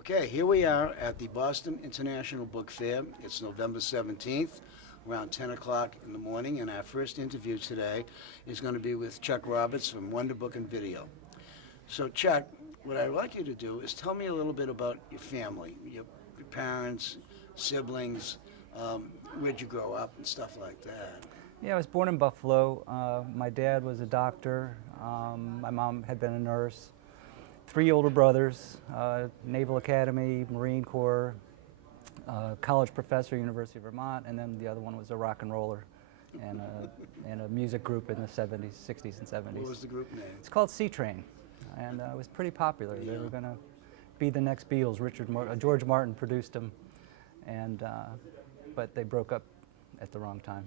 Okay, here we are at the Boston International Book Fair. It's November 17th, around 10 o'clock in the morning, and our first interview today is going to be with Chuck Roberts from Wonder Book and Video. So, Chuck, what I'd like you to do is tell me a little bit about your family, your parents, siblings, where'd you grow up, and stuff like that. Yeah, I was born in Buffalo. My dad was a doctor. My mom had been a nurse. 3 older brothers, Naval Academy, Marine Corps, college professor, University of Vermont, and then the other one was a rock and roller and a music group in the 70s, 60s, and 70s. What was the group name? It's called C Train, and it was pretty popular. Yeah. They were going to be the next Beatles. George Martin produced them, and but they broke up at the wrong time.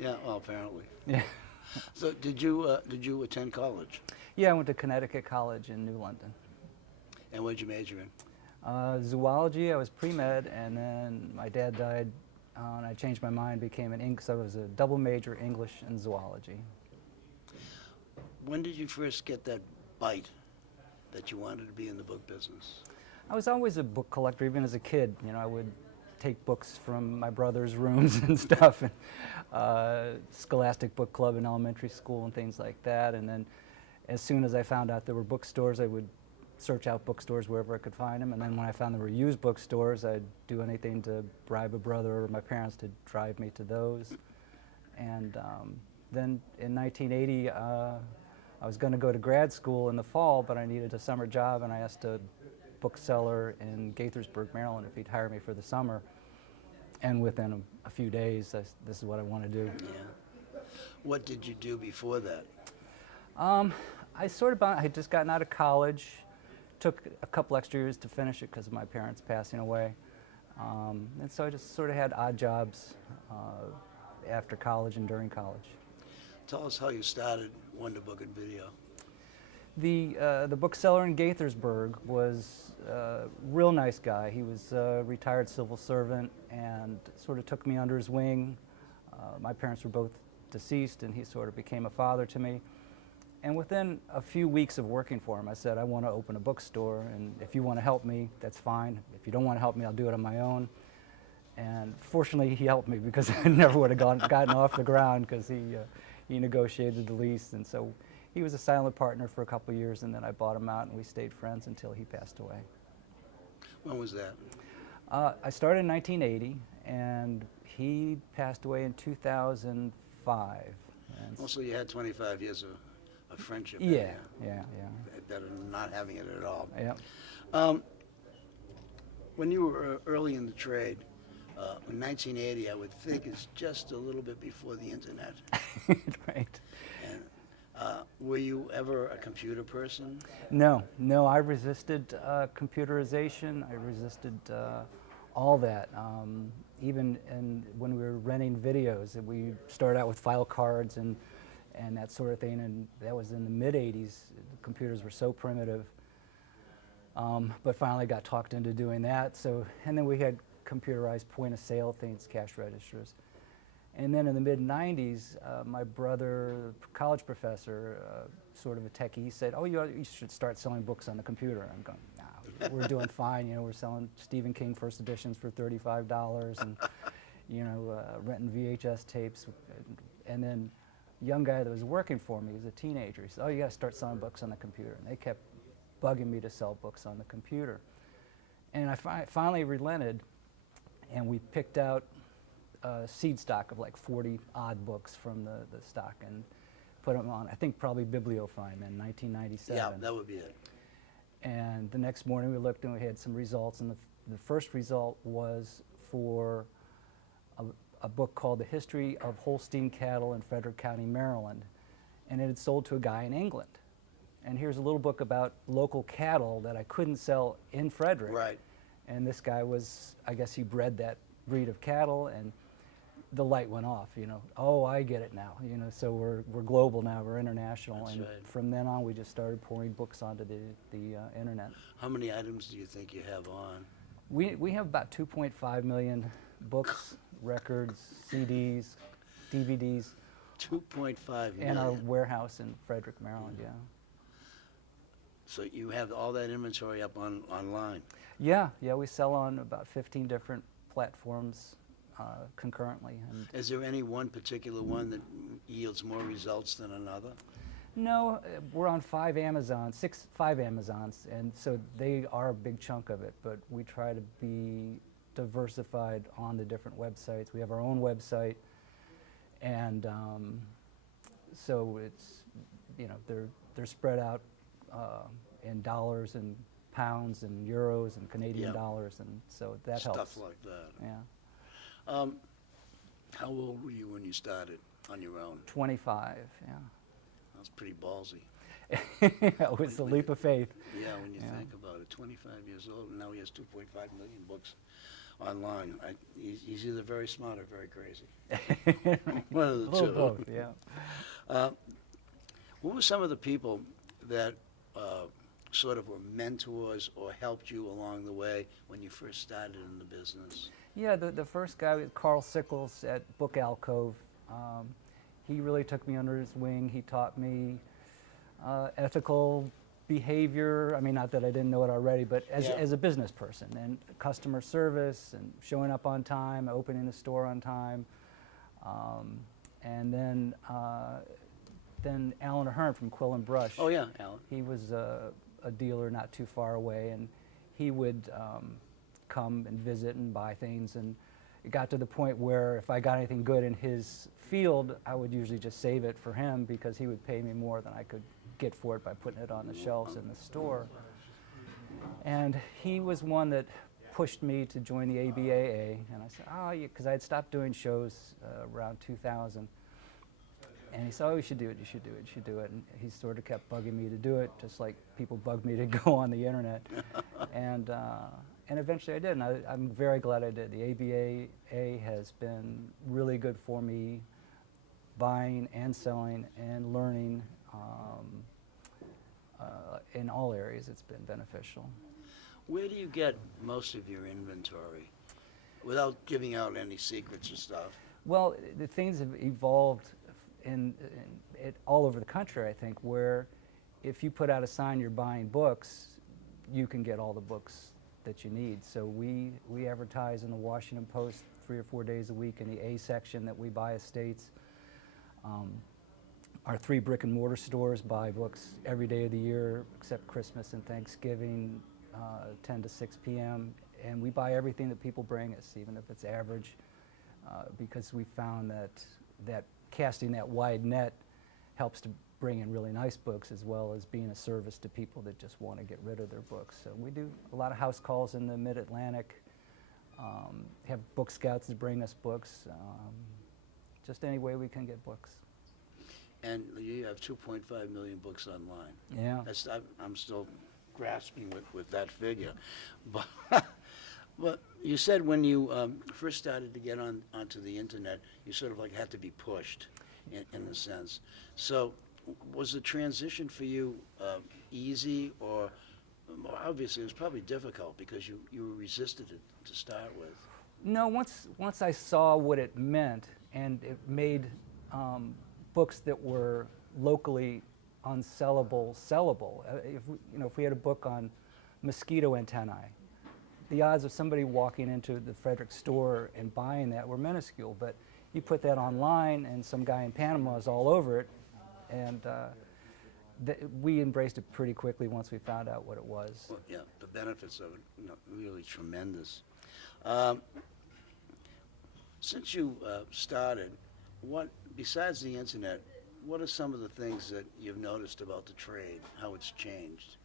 Yeah, well, apparently. Yeah. So did you attend college? Yeah, I went to Connecticut College in New London. And what did you major in? Zoology. I was pre-med, and then my dad died, and I changed my mind, became so I was a double major, English and zoology. When did you first get that bite that you wanted to be in the book business? I was always a book collector, even as a kid. You know, I would take books from my brother's rooms and stuff, and Scholastic Book Club in elementary school and things like that. And then as soon as I found out there were bookstores, I would search out bookstores wherever I could find them. And then when I found there were used bookstores, I'd do anything to bribe a brother or my parents to drive me to those. And then in 1980, I was going to go to grad school in the fall, but I needed a summer job, and I asked a bookseller in Gaithersburg, Maryland, if he'd hire me for the summer. And within a few days, this is what I want to do. Yeah. What did you do before that? I had just gotten out of college, took a couple extra years to finish it because of my parents passing away. And so I just sort of had odd jobs after college and during college. Tell us how you started Wonder Book and Video. The bookseller in Gaithersburg was a real nice guy. He was a retired civil servant and sort of took me under his wing. My parents were both deceased, and he sort of became a father to me. And within a few weeks of working for him, I said, I want to open a bookstore, and if you want to help me, that's fine. If you don't want to help me, I'll do it on my own. And fortunately, he helped me, because I never would have gotten off the ground, because he negotiated the lease. And so he was a silent partner for a couple of years, and then I bought him out, and we stayed friends until he passed away. When was that? I started in 1980, and he passed away in 2005. And Also, you had 25 years of friendship. yeah. Better than not having it at all. Yeah. When you were early in the trade, in 1980, I would think it's just a little bit before the internet. Right. And were you ever a computer person? No, I resisted computerization. I resisted all that. Even when we were renting videos, we started out with file cards and that sort of thing, and that was in the mid-'80s. Computers were so primitive, but finally got talked into doing that. So, and then we had computerized point-of-sale things, cash registers. And then in the mid-'90s, my brother, college professor, sort of a techie, he said, oh, you should start selling books on the computer. And I'm going, nah, we're doing fine. You know, we're selling Stephen King first editions for $35 and, you know, renting VHS tapes. And then a young guy that was working for me, he was a teenager, he said, oh, you got to start selling books on the computer. And they kept bugging me to sell books on the computer. And I finally relented, and we picked out seed stock of like 40 odd books from the stock and put them on, I think probably Bibliofine in 1997. Yeah, that would be it. And the next morning we looked and we had some results, and the first result was for a book called The History of Holstein Cattle in Frederick County, Maryland, and it had sold to a guy in England. And here's a little book about local cattle that I couldn't sell in Frederick. Right. And this guy was, I guess he bred that breed of cattle, and the light went off, you know. Oh, I get it now, you know. So we're global now, we're international. That's and right. From then on, we just started pouring books onto the internet. How many items do you think you have on? We have about 2.5 million books, records, CDs, DVDs. 2.5 million. In our warehouse in Frederick, Maryland, yeah. So you have all that inventory up online. Yeah, yeah, we sell on about 15 different platforms concurrently. And Is there any one particular one that yields more results than another? no, we're on 5 Amazons, and so they are a big chunk of it, but we try to be diversified on the different websites. We have our own website, and so it's, they're spread out in dollars and pounds and euros and Canadian dollars, and so that helps. Stuff like that. Yeah. How old were you when you started on your own? 25, yeah. That's pretty ballsy. It was a leap of faith. Yeah, when you think about it, 25 years old, and now he has 2.5 million books online. He's either very smart or very crazy. One of the two. Both, yeah. What were some of the people that sort of were mentors or helped you along the way when you first started in the business? Yeah, the first guy was Carl Sickles at Book Alcove. He really took me under his wing. He taught me ethical behavior. I mean, not that I didn't know it already, but as a business person, and customer service, and showing up on time, opening the store on time. And then Alan Ahern from Quill and Brush. Oh yeah, Alan. He was a dealer not too far away, and he would come and visit and buy things, and it got to the point where if I got anything good in his field, I would usually just save it for him because he would pay me more than I could get for it by putting it on the shelves in the store. And he was one that pushed me to join the ABAA, and I said, oh, because I had stopped doing shows around 2000. And he said, oh, you should do it, you should do it, you should do it. And he sort of kept bugging me to do it, just like people bug me to go on the internet. And eventually I did, and I'm very glad I did. The ABAA has been really good for me, buying and selling and learning. In all areas, it's been beneficial. Where do you get most of your inventory, without giving out any secrets or stuff? Well, the things have evolved all over the country, I think, where if you put out a sign you're buying books, you can get all the books that you need. So we advertise in the Washington Post 3 or 4 days a week in the A section that we buy estates. Our 3 brick and mortar stores buy books every day of the year except Christmas and Thanksgiving, 10 to 6 p.m. And we buy everything that people bring us, even if it's average, because we found that casting that wide net helps to bring in really nice books, as well as being a service to people that just want to get rid of their books. So we do a lot of house calls in the Mid-Atlantic, have book scouts that bring us books, just any way we can get books. And you have 2.5 million books online. Yeah. I'm still grasping with that figure. But you said when you first started to get onto the internet, you sort of like had to be pushed in a sense. So was the transition for you easy, or obviously it was probably difficult because you resisted it to start with? No, once I saw what it meant, and it made books that were locally unsellable sellable. If we had a book on mosquito antennae, the odds of somebody walking into the Frederick store and buying that were minuscule. But you put that online, and some guy in Panama is all over it, and we embraced it pretty quickly once we found out what it was. Well, yeah, the benefits of it, really tremendous. Since you started, besides the internet, what are some of the things that you've noticed about the trade, how it's changed?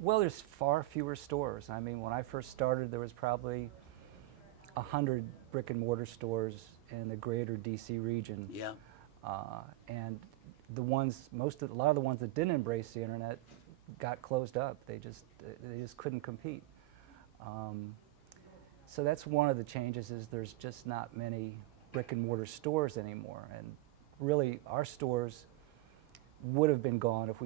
Well, there's far fewer stores. I mean, when I first started, there was probably 100 brick and mortar stores in the greater DC region. Yeah. And a lot of the ones that didn't embrace the internet got closed up. They just couldn't compete. So that's one of the changes, is there's just not many brick and mortar stores anymore. And really, our stores would have been gone if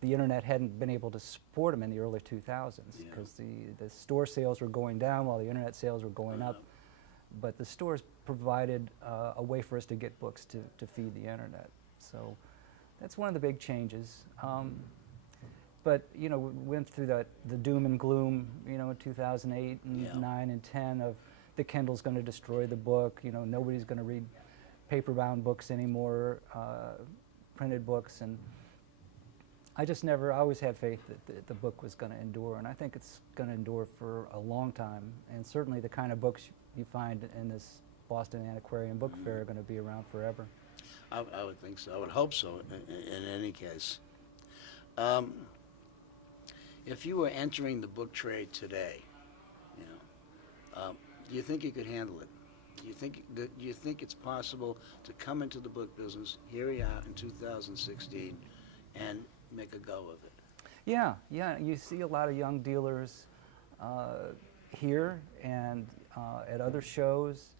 the internet hadn't been able to support them in the early 2000s, because the store sales were going down while the internet sales were going up. But the stores provided a way for us to get books to feed the internet. So that's one of the big changes. but you know, we went through the doom and gloom, you know, in 2008 and Yeah. 9 and 10 of the Kindle's going to destroy the book. You know, nobody's going to read paper-bound books anymore, printed books, and I always had faith that the book was going to endure, and I think it's going to endure for a long time. And certainly the kind of books you find in this Boston Antiquarian Book Fair are going to be around forever. I would think so. I would hope so in any case. If you were entering the book trade today, you know, do you think you could handle it? Do you think it's possible to come into the book business, here we are in 2016, and make a go of it? Yeah, you see a lot of young dealers here and at other shows,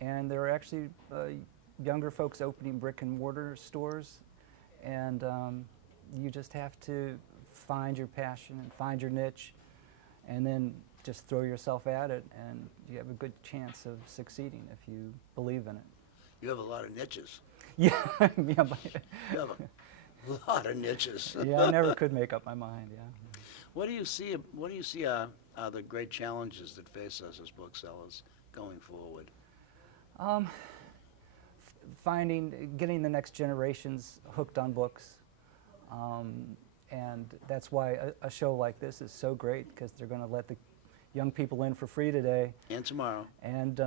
and there are actually younger folks opening brick and mortar stores, and you just have to find your passion and find your niche, and then just throw yourself at it, and you have a good chance of succeeding if you believe in it. You have a lot of niches. Yeah, yeah, You have a lot of niches. yeah, I never could make up my mind. Yeah. What do you see? What do you see are the great challenges that face us as booksellers going forward? Getting the next generations hooked on books, and that's why a show like this is so great, because they're going to let the young people in for free today, And tomorrow. and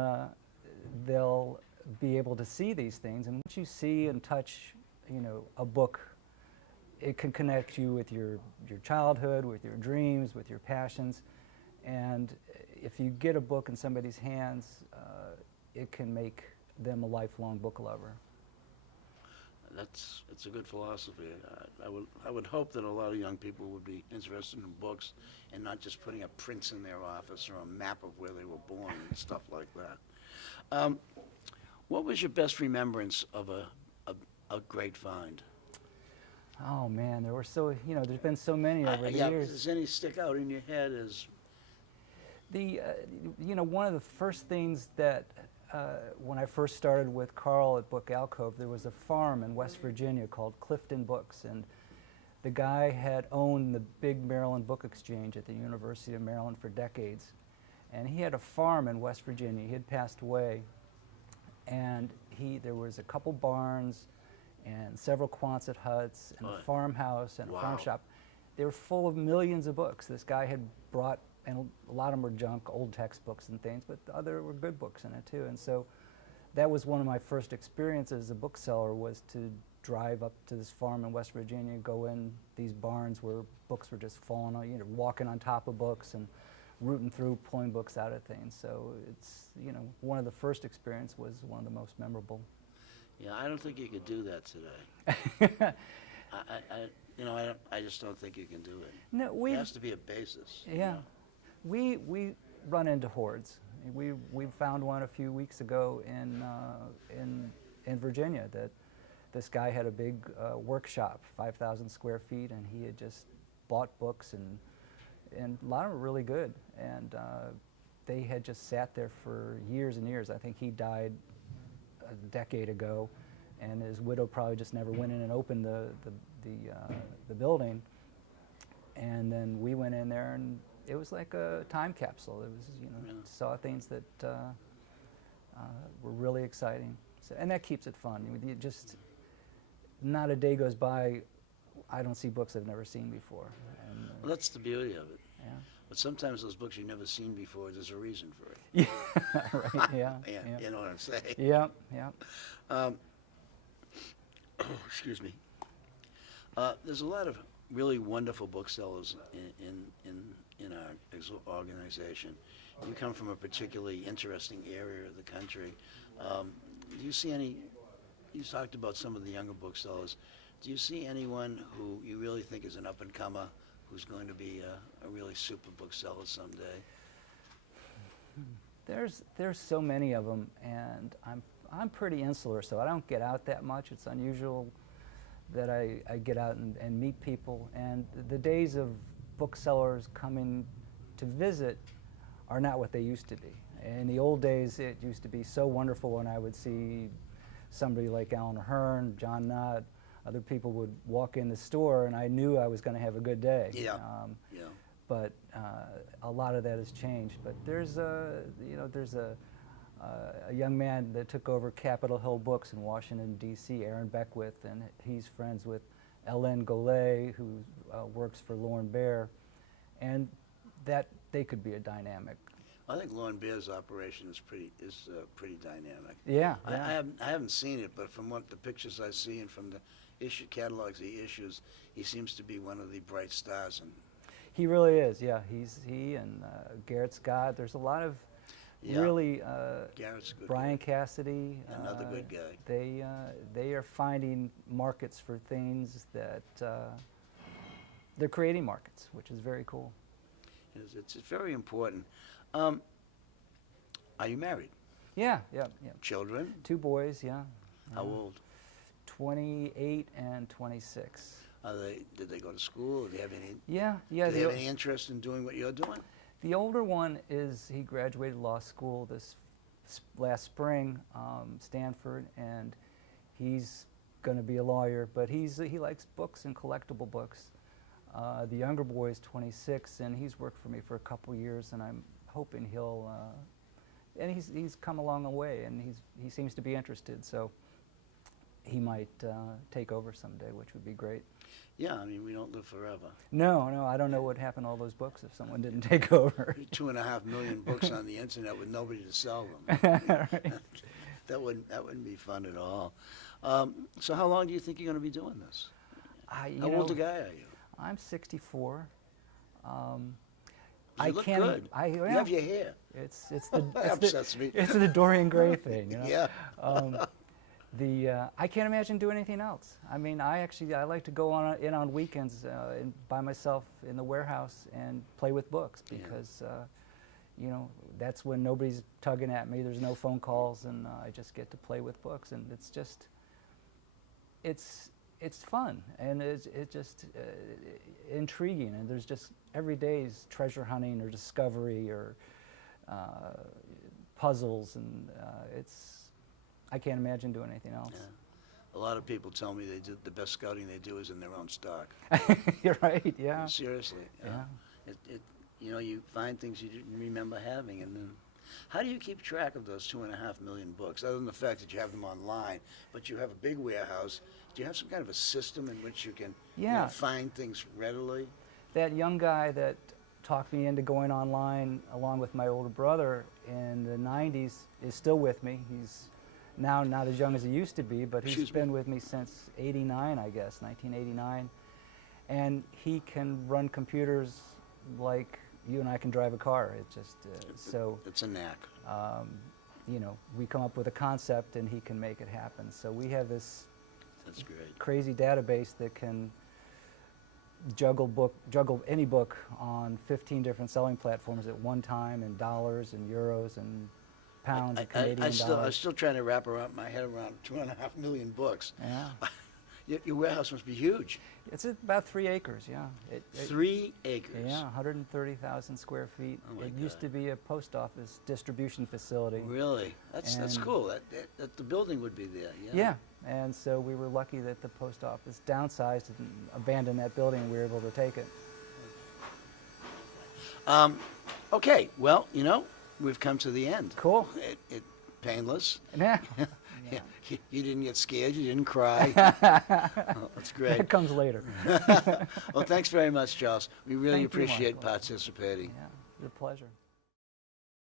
they'll be able to see these things. And once you see and touch, you know, a book, it can connect you with your childhood, with your dreams, with your passions. And if you get a book in somebody's hands, it can make them a lifelong book lover. It's a good philosophy. I would hope that a lot of young people would be interested in books and not just putting up prints in their office or a map of where they were born and stuff like that. What was your best remembrance of a great find? Oh man, there's been so many over the Yeah, years. does any stick out in your head as One of the first things that when I first started with Carl at Book Alcove, there was a farm in West Virginia called Clifton Books, and the guy had owned the big Maryland Book Exchange at the University of Maryland for decades, and he had a farm in West Virginia. He had passed away, and there was a couple barns and several Quonset huts and a farmhouse and a farm shop. They were full of millions of books. This guy had brought, and a lot of them were junk, old textbooks and things, but the other were good books in it too. And so that was one of my first experiences as a bookseller, was to drive up to this farm in West Virginia, go in these barns where books were just falling on, walking on top of books and rooting through, pulling books out of things. So it's, one of the first experience was one of the most memorable. Yeah, I don't think you could do that today. I just don't think you can do it. No, It has to be a basis. Yeah. We run into hordes. We found one a few weeks ago in Virginia, that this guy had a big workshop, 5,000 square feet, and he had just bought books, and a lot of them were really good, and they had just sat there for years and years. I think he died a decade ago, and his widow probably just never went in and opened the building. And then we went in there, and it was like a time capsule. It was, saw things that were really exciting. So, and that keeps it fun. You just, not a day goes by I don't see books I've never seen before. And, Well, that's the beauty of it. yeah. But sometimes those books you've never seen before, there's a reason for it. Yeah, right, yeah. Yeah, you know what I'm saying? Yeah, yeah. Excuse me. There's a lot of really wonderful booksellers in our organization. You come from a particularly interesting area of the country. Do you see any? You talked about some of the younger booksellers. Do you see anyone who you really think is an up-and-comer who's going to be a really super bookseller someday? There's so many of them, and I'm pretty insular, so I don't get out that much. It's unusual that I get out and meet people. And the days of booksellers coming to visit are not what they used to be. In the old days, it used to be so wonderful when I would see somebody like Alan Ahern, John Knott, Other people would walk in the store, and I knew I was going to have a good day. Yeah. Yeah. But a lot of that has changed. But there's a young man that took over Capitol Hill Books in Washington, D.C., Aaron Beckwith, and he's friends with Ellen Golay, who works for Lauren Bear, and that they could be a dynamic. I think Lauren Bear's operation is pretty dynamic. Yeah, I haven't seen it, but from what the pictures I see and from the issue catalogs he issues, he seems to be one of the bright stars. And he really is. Yeah, he and Garrett Scott. There's a lot of really Garrett's a good Brian guy. Cassidy. Another good guy. They are finding markets for things that they're creating markets, which is very cool. It's very important. Are you married? Yeah. Children? 2 boys, yeah. How old? 28 and 26. Did they go to school? Do they have any? Yeah. Do they have any interest in doing what you're doing? The older one he graduated law school this last spring, Stanford, and he's going to be a lawyer. But he likes books and collectible books. The younger boy is 26, and he's worked for me for a couple years, and I'm hoping he'll. And he's come along a way, and he seems to be interested. So he might take over someday, which would be great. Yeah, I mean, we don't live forever. No, I don't know what happened to all those books if someone didn't take over. 2.5 million books on the internet with nobody to sell them. Right. That wouldn't be fun at all. So how long do you think you're going to be doing this? How old a guy are you? I'm 64. You look good. You have your hair. It's That upsets me. It's the Dorian Gray thing, you know? Yeah. I can't imagine doing anything else. I mean, I like to go in on weekends by myself in the warehouse and play with books because, you know, that's when nobody's tugging at me. There's no phone calls, and I just get to play with books, and it's just, it's fun, and it's just intriguing, and there's just every day's treasure hunting or discovery or puzzles, and I can't imagine doing anything else. Yeah. A lot of people tell me the best scouting they do is in their own stock. You're right, yeah. Seriously. Yeah. You know, you find things you didn't remember having, and then how do you keep track of those 2.5 million books, other than the fact that you have them online, but you have a big warehouse? Do you have some kind of a system in which you can find things readily? That young guy that talked me into going online, along with my older brother in the 90s, is still with me. He's now not as young as he used to be, but he's been with me since 89, I guess, 1989. And he can run computers like you and I can drive a car. It's just, it's a knack. You know, we come up with a concept and he can make it happen. So we have this That's great. crazy database that can juggle any book on 15 different selling platforms at one time in dollars and euros and pounds and Canadian dollars. I'm still trying to wrap my head around 2.5 million books. Yeah. Your warehouse must be huge. It's about 3 acres, yeah. 3 acres? Yeah, 130,000 square feet. Oh my It used to be a post office distribution facility. Really? That's cool. That the building would be there. Yeah, and so we were lucky that the post office downsized and abandoned that building, and we were able to take it. Okay, well, you know, we've come to the end. Cool. Painless. Yeah. You didn't get scared. You didn't cry. Oh, that's great. It comes later. Well, thanks very much, Charles. We really Thank you, appreciate Michael. participating. Yeah, it's a pleasure.